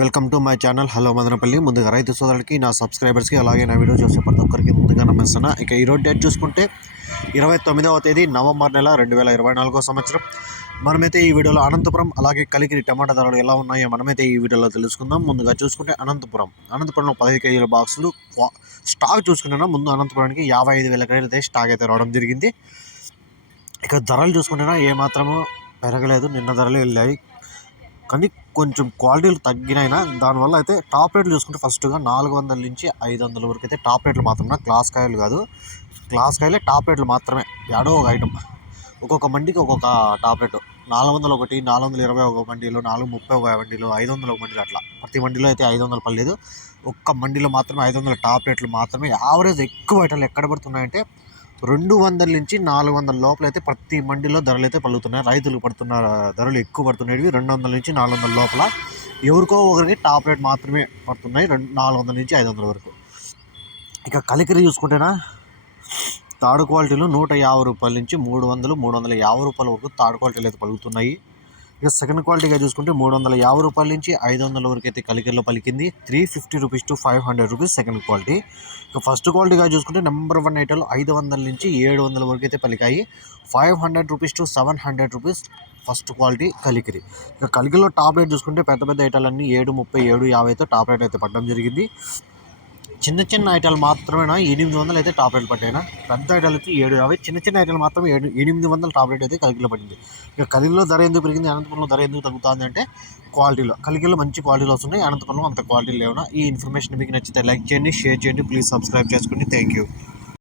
Welcome to my channel. Hello Madanapalle. ముందుగా రైతు సోదరులకి నా సబ్స్క్రైబర్స్కి అలాగే నా వీడియో చూసే ప్రతి ఒక్కరికి ముందుగా నమ్మేస్తున్నా ఇక ఈరోజు డేట్ చూసుకుంటే ఇరవై తొమ్మిదవ తేదీ నవంబర్ నెల రెండు వేల ఇరవై నాలుగో సంవత్సరం. మనమైతే ఈ వీడియోలో అనంతపురం అలాగే కలికిరి టమాటా ధరలు ఎలా ఉన్నాయో మనమైతే ఈ వీడియోలో తెలుసుకుందాం. ముందుగా చూసుకుంటే అనంతపురం. అనంతపురంలో పదహైదు కేజీల బాక్సులు స్టాక్ చూసుకుంటున్నా. ముందు అనంతపురానికి యాభై ఐదు వేల కేజీలు అయితే స్టాక్ అయితే రావడం జరిగింది. ఇక ధరలు చూసుకుంటున్నా ఏమాత్రము పెరగలేదు. నిన్న ధరలు వెళ్ళాయి. కానీ కొంచెం క్వాలిటీలు తగ్గినైనా దానివల్ల అయితే టాప్ రేట్లు చూసుకుంటే ఫస్ట్గా నాలుగు వందల నుంచి ఐదు వందల వరకు అయితే టాప్ రేట్లు మాత్రమే క్లాస్ కాయలు కాదు. క్లాస్ కాయలే టాప్ రేట్లు మాత్రమే. ఏడో ఒక ఐటమ్. ఒక్కొక్క మండికి ఒక్కొక్క టాప్ రేటు. నాలుగు వందలు ఒకటి నాలుగు వందల ఇరవై ఒక మండీలో నాలుగు ముప్పై ఒక మండీలో ఐదు వందల ఒక మండీలో అట్లా. ప్రతి మండీలో అయితే ఐదు వందలు పర్లేదు ఒక్క మండీలో మాత్రమే ఐదు వందల టాప్ రేట్లు మాత్రమే. యావరేజ్ ఎక్కువ ఐటమ్లు ఎక్కడ పడుతున్నాయంటే రెండు వందల నుంచి నాలుగు వందల లోపల అయితే ప్రతి మండిలో ధరలు అయితే పలుకుతున్నాయి. రైతులు పడుతున్న ధరలు ఎక్కువ పడుతున్నాయి రెండు వందల నుంచి నాలుగు వందల లోపల ఎవరికో ఒకరికి టాప్ రేట్ మాత్రమే పడుతున్నాయి. రెండు నాలుగు వందల నుంచి ఐదు వందల వరకు. ఇక కలికిరి చూసుకుంటేనా? తాడు క్వాలిటీలు నూట యాభై రూపాయల నుంచి మూడు వందలు మూడు వందల యాభై రూపాయల వరకు తాడు క్వాలిటీలు అయితే పలుకుతున్నాయి. ఇక సెకండ్ క్వాలిటీగా చూసుకుంటే మూడు వందల యాభై రూపాయల నుంచి ఐదు వందల వరకు అయితే కలికిరిలో పలికింది. Three fifty rupees to five hundred rupees second quality ఇక ఫస్ట్ క్వాలిటీగా చూసుకుంటే నెంబర్ వన్ ఐటెల్ ఐదు వందల నుంచి ఏడు వందల వరకు అయితే పలికాయి. Five hundred rupees to seven hundred rupees first quality Kalikiri. ఇక కలికిలో టాప్ రేట్ చూసుకుంటే పెద్ద పెద్ద ఐటాలన్నీ ఏడు ముప్పై ఏడు యాభైతో టాప్ రేట్ అయితే పడడం జరిగింది. చిన్న చిన్న ఐటాలు మాత్రమేనా? ఎనిమిది వందలు అయితే టాప్ రేట్ పట్టాయినా పెద్ద ఐటాలు వచ్చి ఏడు యాభై చిన్న చిన్న ఐటాలు మాత్రం ఏడు ఎనిమిది వందల టాప్ రేట్ అయితే కలిగిలో పడింది. ఇక కలిగిలో ధర ఎందుకు పెరిగింది? అనంతపురంలో ధర ఎందుకు తగ్గుతుంది అంటే క్వాలిటీలో. కలిగిలో మంచి క్వాలిటీలు వస్తున్నాయి. అనంతపురంలో అంత క్వాలిటీ లేవునా? ఈ ఇన్ఫర్మేషన్ మీకు నచ్చితే లైక్ చేయండి షేర్ చేయండి. ప్లీజ్ సబ్స్క్రైబ్ చేసుకోండి థ్యాంక్ యూ.